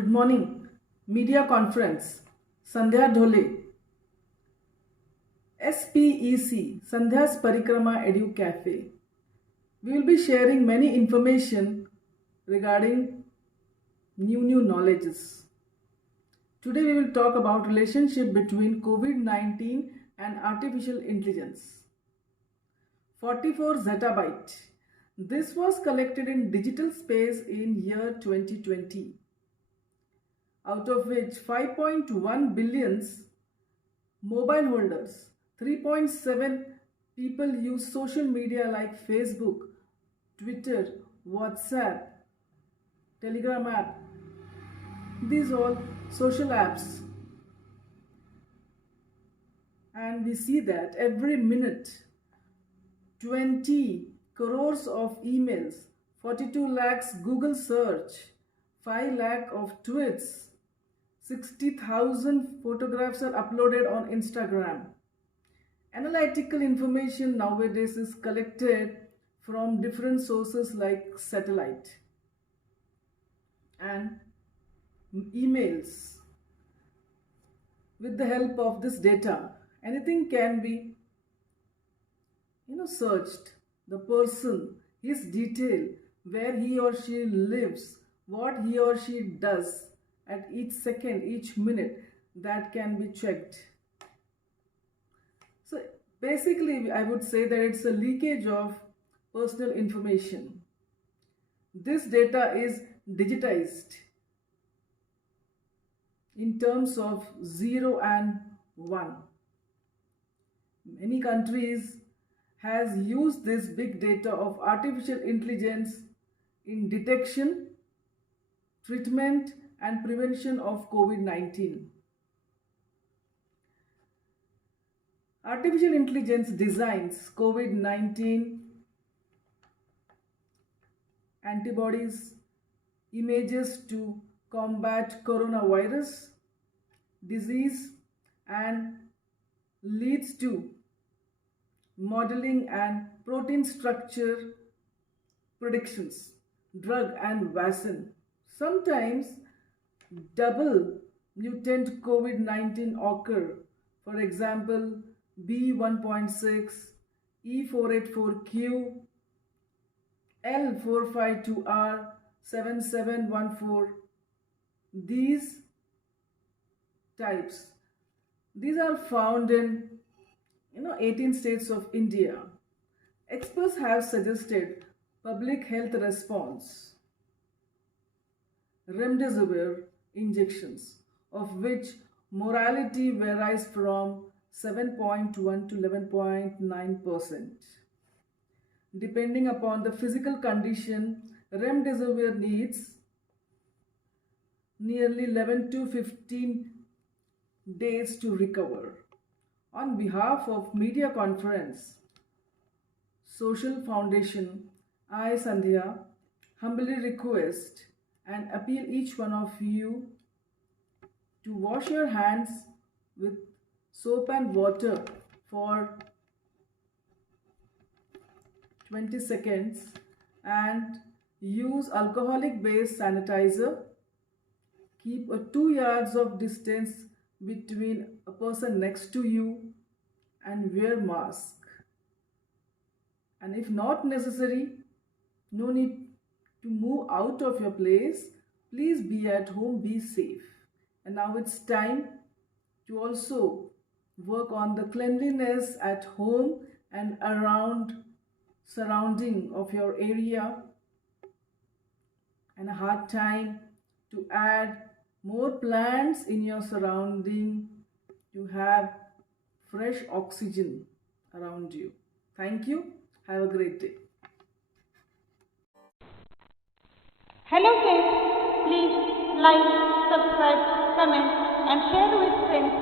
Good morning. Media conference. Sandhya Dhole. SPEC. Sandhya's Parikrama Edu Cafe. We will be sharing many information regarding new knowledges. Today we will talk about relationship between COVID-19 and artificial intelligence. 44 zettabyte. This was collected in digital space in year 2020, out of which 5.1 billions mobile holders, 3.7 people use social media like Facebook, Twitter, WhatsApp, Telegram app. These all social apps. And we see that every minute 20 crores of emails, 42 lakhs Google search, 5 lakh of tweets, 60,000 photographs are uploaded on Instagram. Analytical information nowadays is collected from different sources like satellite and emails. With the help of this data, anything can be searched. The person, his detail, where he or she lives, what he or she does at each second, each minute, that can be checked. So basically, I would say that it's a leakage of personal information. This data is digitized in terms of 0 and 1. Many countries has used this big data of artificial intelligence in detection, treatment and prevention of COVID-19. Artificial intelligence designs COVID-19 antibodies, images to combat coronavirus disease, and leads to modeling and protein structure predictions, drug and vaccine. Sometimes double mutant COVID-19 occur. For example, B1.6, E484Q, L452R, 7714. These types. These are found in 18 states of India. Experts have suggested public health response. Remdesivir injections, of which mortality varies from 7.1 to 11.9%. Depending upon the physical condition, remdesivir needs nearly 11 to 15 days to recover. On behalf of Media Conference Social Foundation, I, Sandhya, humbly request and appeal each one of you to wash your hands with soap and water for 20 seconds and use alcoholic based sanitizer. Keep a 2 yards of distance between a person next to you and wear mask. And if not necessary, no need to move out of your place. Please be at home, be safe. And now it's time to also work on the cleanliness at home and around surrounding of your area, and a hard time to add more plants in your surrounding to have fresh oxygen around you. Thank you. Have a great day. Hello friends, please like, subscribe, comment and share with friends